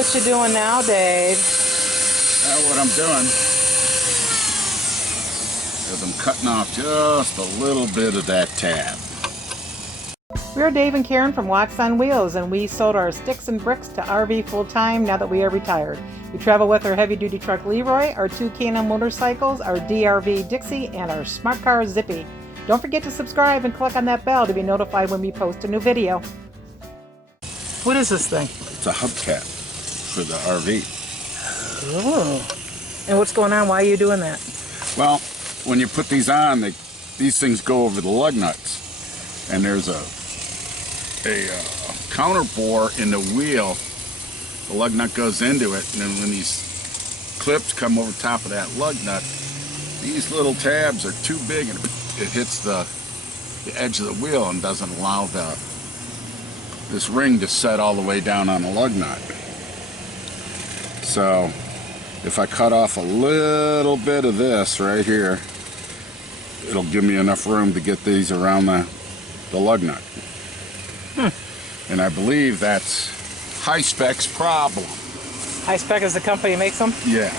what you doing now, Dave? What I'm doing is I'm cutting off just a little bit of that tab. We're Dave and Karen from Walks on Wheels, and we sold our sticks and bricks to RV full-time now that we are retired. We travel with our heavy-duty truck Leroy, our 2 K&M motorcycles, our DRV Dixie, and our smart car Zippy. Don't forget to subscribe and click on that bell to be notified when we post a new video. What is this thing? It's a hubcap for the RV. Oh. And what's going on? Why are you doing that? Well, when you put these on, these things go over the lug nuts. And there's a counter bore in the wheel. The lug nut goes into it, and then when these clips come over top of that lug nut, these little tabs are too big and it hits the edge of the wheel and doesn't allow this ring to set all the way down on the lug nut. So if I cut off a little bit of this right here, it'll give me enough room to get these around the lug nut. And I believe that's Hi Spec's problem. Hi Spec is the company that makes them? Yeah.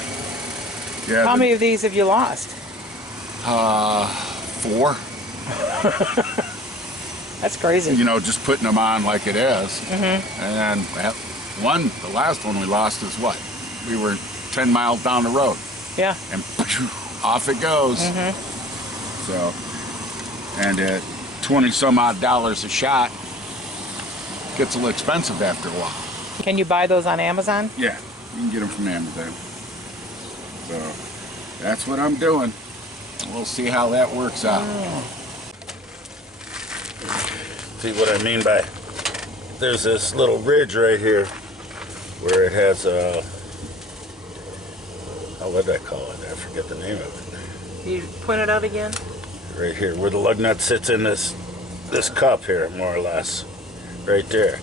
How many of these have you lost? 4. That's crazy. You know, just putting them on like it is. And the last one we lost is what? We were 10 miles down the road. Yeah. And off it goes. So, and at 20 some odd dollars a shot, gets a little expensive after a while. Can you buy those on Amazon? Yeah, you can get them from Amazon. So that's what I'm doing. We'll see how that works out. See what I mean by, there's this little ridge right here where it has a, what did I call it? I forget the name of it. You point it out again? Right here, where the lug nut sits in this cup here, more or less. Right there.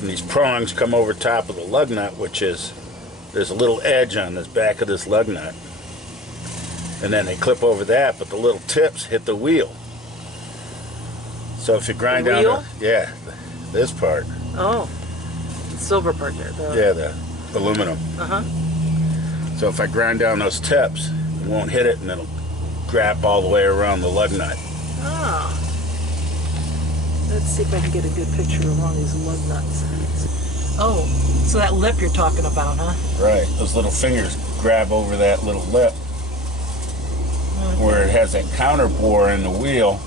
And these prongs come over top of the lug nut, which is, there's a little edge on this back of this lug nut. And then they clip over that, but the little tips hit the wheel. So if you grind down this part. Oh, the silver part there. Yeah, the aluminum. So if I grind down those tips, it won't hit it and it'll grab all the way around the lug nut. Oh. Let's see if I can get a good picture of one of these lug nuts. Oh, so that lip you're talking about, huh? Right. Those little fingers grab over that little lip where it has that counter bore in the wheel.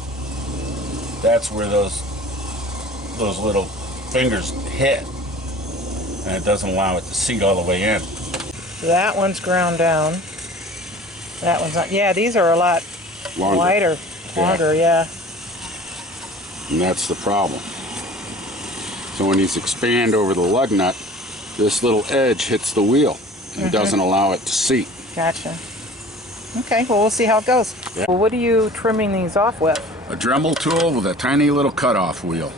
That's where those little fingers hit, and it doesn't allow it to seat all the way in. That one's ground down. That one's not. Yeah, these are a lot wider, longer, yeah. And that's the problem. So when these expand over the lug nut, this little edge hits the wheel and doesn't allow it to seat. Gotcha. Okay, well, we'll see how it goes. Yeah. Well, what are you trimming these off with? A Dremel tool with a tiny little cutoff wheel.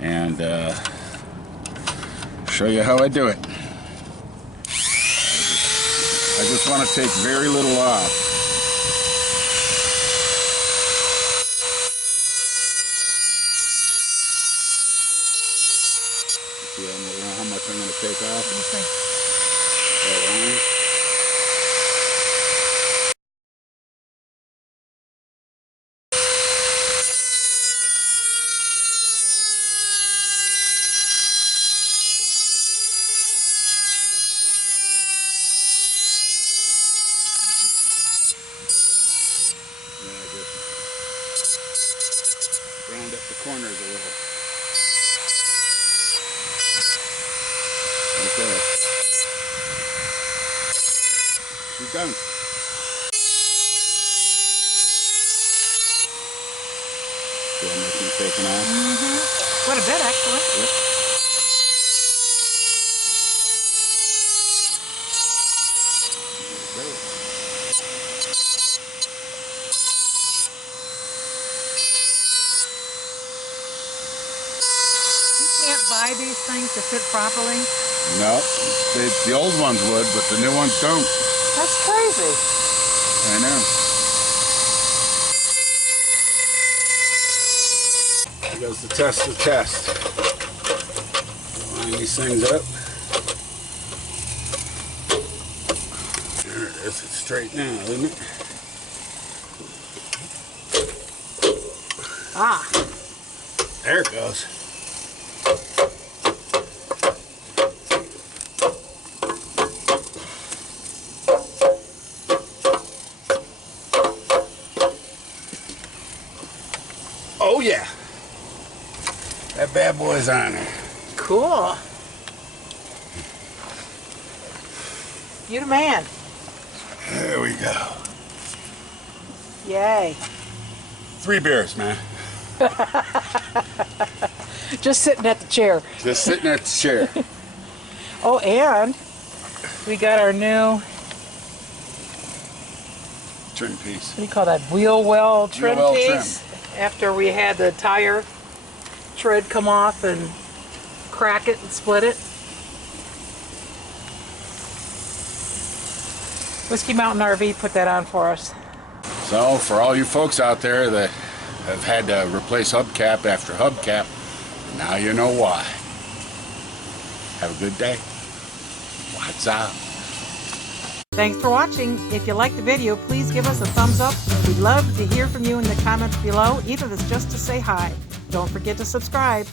And show you how I do it. I just want to take very little off. See how much I'm going to take off? That line. Round up the corners a little. Okay. She's done. See how much he's taken off? Quite a bit, actually. Yep. Buy these things to fit properly? No, the old ones would, but the new ones don't. That's crazy. I know. Here goes the test. Line these things up. Guess it's straight now, isn't it? Ah, There it goes. Oh yeah. That bad boy's on there. cool. You the man. There we go. Yay. 3 beers, man. Just sitting at the chair. Just sitting at the chair. Oh, and we got our new, Trim piece. what do you call that, wheel well trim well piece? After we had the tire tread come off and crack it and split it. Whiskey Mountain RV put that on for us. So, for all you folks out there that have had to replace hubcap after hubcap, now you know why. Have a good day. What's up? Thanks for watching. If you liked the video, please give us a thumbs up. We'd love to hear from you in the comments below, even if it's just to say hi. Don't forget to subscribe.